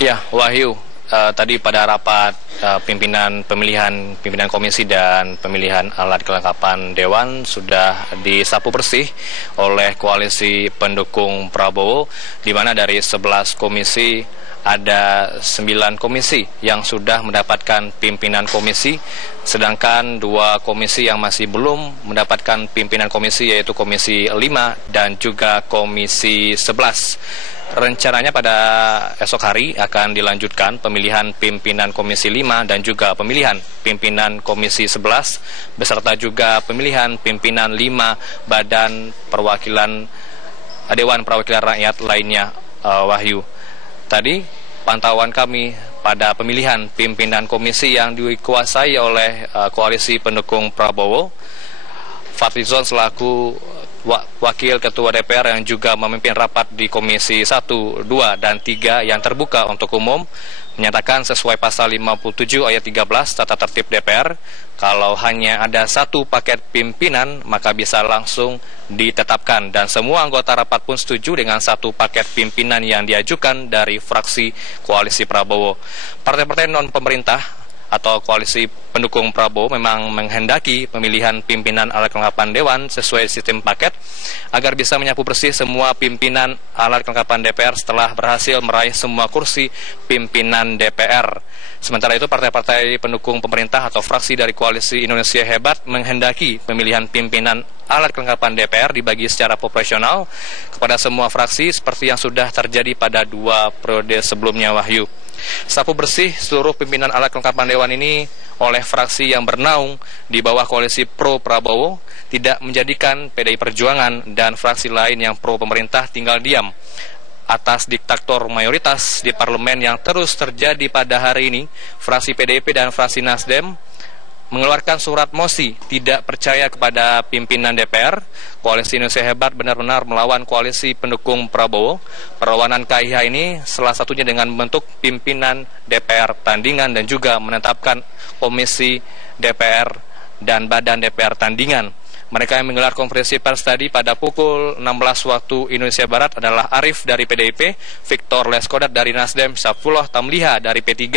Ya, Wahyu, tadi pada rapat pimpinan pemilihan pimpinan komisi dan pemilihan alat kelengkapan Dewan sudah disapu bersih oleh koalisi pendukung Prabowo, di mana dari 11 komisi ada 9 komisi yang sudah mendapatkan pimpinan komisi, sedangkan 2 komisi yang masih belum mendapatkan pimpinan komisi, yaitu Komisi 5 dan juga Komisi 11. Rencananya pada esok hari akan dilanjutkan pemilihan pimpinan Komisi 5 dan juga pemilihan pimpinan Komisi 11, beserta juga pemilihan pimpinan 5 badan perwakilan Dewan Perwakilan Rakyat lainnya, Wahyu. Tadi pantauan kami pada pemilihan pimpinan komisi yang dikuasai oleh koalisi pendukung Prabowo, Fadlizon selaku Wakil Ketua DPR yang juga memimpin rapat di Komisi 1, 2, dan 3 yang terbuka untuk umum, menyatakan sesuai pasal 57 ayat 13 tata tertib DPR, kalau hanya ada 1 paket pimpinan maka bisa langsung ditetapkan, dan semua anggota rapat pun setuju dengan 1 paket pimpinan yang diajukan dari fraksi koalisi Prabowo. Partai-partai non-pemerintah atau koalisi pendukung Prabowo memang menghendaki pemilihan pimpinan alat kelengkapan Dewan sesuai sistem paket agar bisa menyapu bersih semua pimpinan alat kelengkapan DPR setelah berhasil meraih semua kursi pimpinan DPR. Sementara itu, partai-partai pendukung pemerintah atau fraksi dari koalisi Indonesia Hebat menghendaki pemilihan pimpinan alat kelengkapan DPR dibagi secara proporsional kepada semua fraksi seperti yang sudah terjadi pada 2 periode sebelumnya, Wahyu. Sapu bersih seluruh pimpinan alat kelengkapan Dewan ini oleh fraksi yang bernaung di bawah koalisi pro Prabowo tidak menjadikan PDI Perjuangan dan fraksi lain yang pro pemerintah tinggal diam atas diktator mayoritas di parlemen yang terus terjadi pada hari ini. Fraksi PDIP dan fraksi Nasdem mengeluarkan surat mosi tidak percaya kepada pimpinan DPR. Koalisi Indonesia Hebat benar-benar melawan koalisi pendukung Prabowo. Perlawanan KIH ini salah satunya dengan membentuk pimpinan DPR tandingan dan juga menetapkan komisi DPR dan badan DPR tandingan. Mereka yang menggelar konferensi pers tadi pada pukul 16 waktu Indonesia Barat adalah Arif dari PDIP, Victor Leskodat dari Nasdem, Saifullah Tamliha dari P3,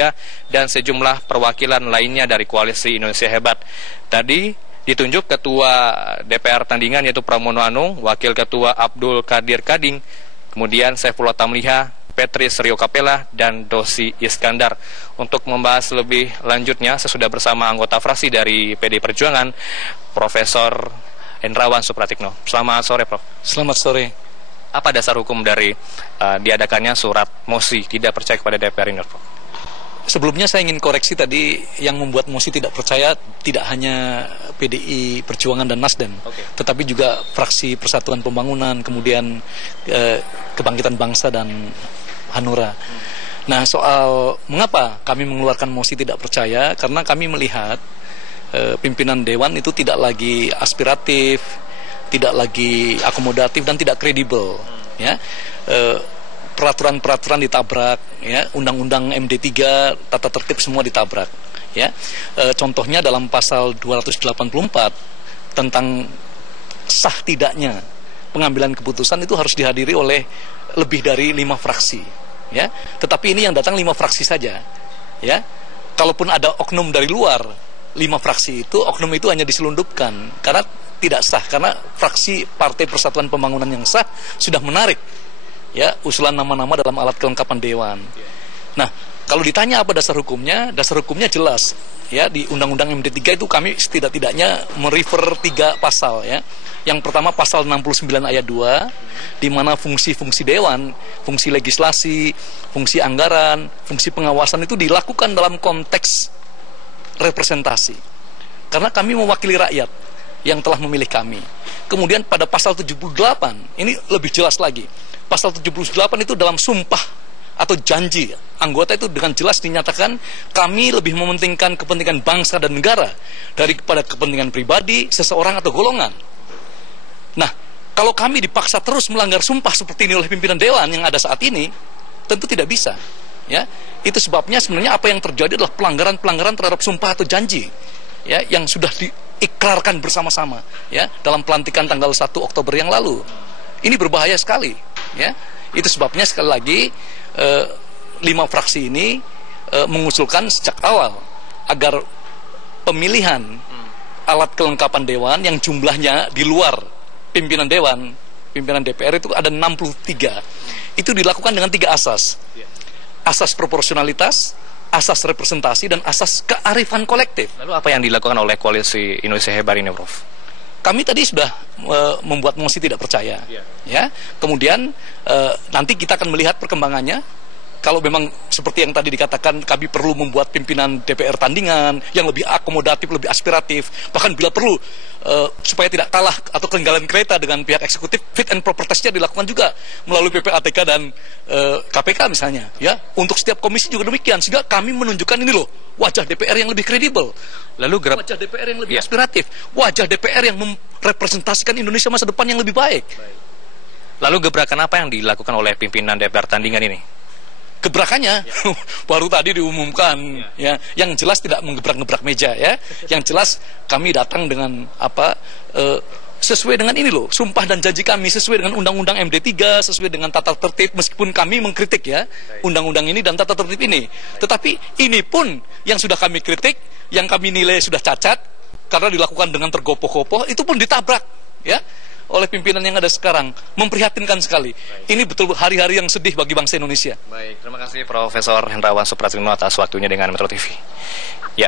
dan sejumlah perwakilan lainnya dari koalisi Indonesia Hebat. Tadi ditunjuk Ketua DPR tandingan yaitu Pramono Anung, Wakil Ketua Abdul Qadir Kading, kemudian Saifullah Tamliha, Petris Rio Capella, dan Dosi Iskandar. Untuk membahas lebih lanjutnya, sesudah bersama anggota fraksi dari PD Perjuangan, Profesor Hendrawan Supratikno. Selamat sore, Prof. Selamat sore. Apa dasar hukum dari diadakannya surat mosi tidak percaya kepada DPR ini, Prof? Sebelumnya saya ingin koreksi tadi, yang membuat mosi tidak percaya tidak hanya PDI Perjuangan dan Nasdem, tetapi juga fraksi Persatuan Pembangunan, kemudian Kebangkitan Bangsa dan Hanura. Nah, soal mengapa kami mengeluarkan mosi tidak percaya, karena kami melihat pimpinan Dewan itu tidak lagi aspiratif, tidak lagi akomodatif, dan tidak kredibel. Ya, peraturan-peraturan ditabrak, ya, undang-undang MD3, tata tertib semua ditabrak. Ya, contohnya dalam pasal 284 tentang sah tidaknya pengambilan keputusan itu harus dihadiri oleh lebih dari 5 fraksi. Ya, tetapi ini yang datang 5 fraksi saja. Ya, kalaupun ada oknum dari luar 5 fraksi itu, oknum itu hanya diselundupkan karena tidak sah, karena fraksi Partai Persatuan Pembangunan yang sah sudah menarik, ya, usulan nama-nama dalam alat kelengkapan Dewan. Nah, kalau ditanya apa dasar hukumnya jelas, ya, di Undang-Undang MD3 itu kami setidak-tidaknya merefer 3 pasal, ya. Yang pertama pasal 69 ayat 2, di mana fungsi-fungsi Dewan, fungsi legislasi, fungsi anggaran, fungsi pengawasan itu dilakukan dalam konteks representasi. Karena kami mewakili rakyat yang telah memilih kami. Kemudian pada pasal 78, ini lebih jelas lagi. Pasal 78 itu dalam sumpah atau janji anggota itu dengan jelas dinyatakan kami lebih mementingkan kepentingan bangsa dan negara daripada kepentingan pribadi seseorang atau golongan. Nah, kalau kami dipaksa terus melanggar sumpah seperti ini oleh pimpinan Dewan yang ada saat ini, tentu tidak bisa. Ya, itu sebabnya sebenarnya apa yang terjadi adalah pelanggaran-pelanggaran terhadap sumpah atau janji, ya, yang sudah diikrarkan bersama-sama, ya, dalam pelantikan tanggal 1 Oktober yang lalu. Ini berbahaya sekali, ya. Itu sebabnya sekali lagi 5 fraksi ini mengusulkan sejak awal agar pemilihan alat kelengkapan dewan yang jumlahnya di luar pimpinan dewan, pimpinan DPR itu ada 63. Itu dilakukan dengan 3 asas. Asas proporsionalitas, asas representasi, dan asas kearifan kolektif. Lalu apa yang dilakukan oleh koalisi Indonesia Hebat ini, Prof? Kami tadi sudah membuat mosi tidak percaya, ya. Kemudian nanti kita akan melihat perkembangannya. Kalau memang seperti yang tadi dikatakan, kami perlu membuat pimpinan DPR tandingan yang lebih akomodatif, lebih aspiratif, bahkan bila perlu supaya tidak kalah atau ketinggalan kereta dengan pihak eksekutif, fit and proper testnya dilakukan juga melalui PPATK dan KPK misalnya, ya. Untuk setiap komisi juga demikian, sehingga kami menunjukkan ini loh, wajah DPR yang lebih kredibel, lalu wajah DPR yang lebih aspiratif, wajah DPR yang merepresentasikan Indonesia masa depan yang lebih baik. Lalu gebrakan apa yang dilakukan oleh pimpinan DPR tandingan ini? Gebrakannya baru tadi diumumkan, ya. Yang jelas tidak menggebrak-gebrak meja, ya. Yang jelas kami datang dengan apa sesuai dengan ini loh, sumpah dan janji kami, sesuai dengan Undang-Undang MD3, sesuai dengan tata tertib, meskipun kami mengkritik, ya, undang-undang ini dan tata tertib ini. Tetapi ini pun yang sudah kami kritik, yang kami nilai sudah cacat karena dilakukan dengan tergopoh-gopoh, itu pun ditabrak, ya, oleh pimpinan yang ada sekarang. Memprihatinkan sekali. Ini betul hari-hari yang sedih bagi bangsa Indonesia. Baik, terima kasih Profesor Hendrawan Supratikno atas waktunya dengan Metro TV. Ya.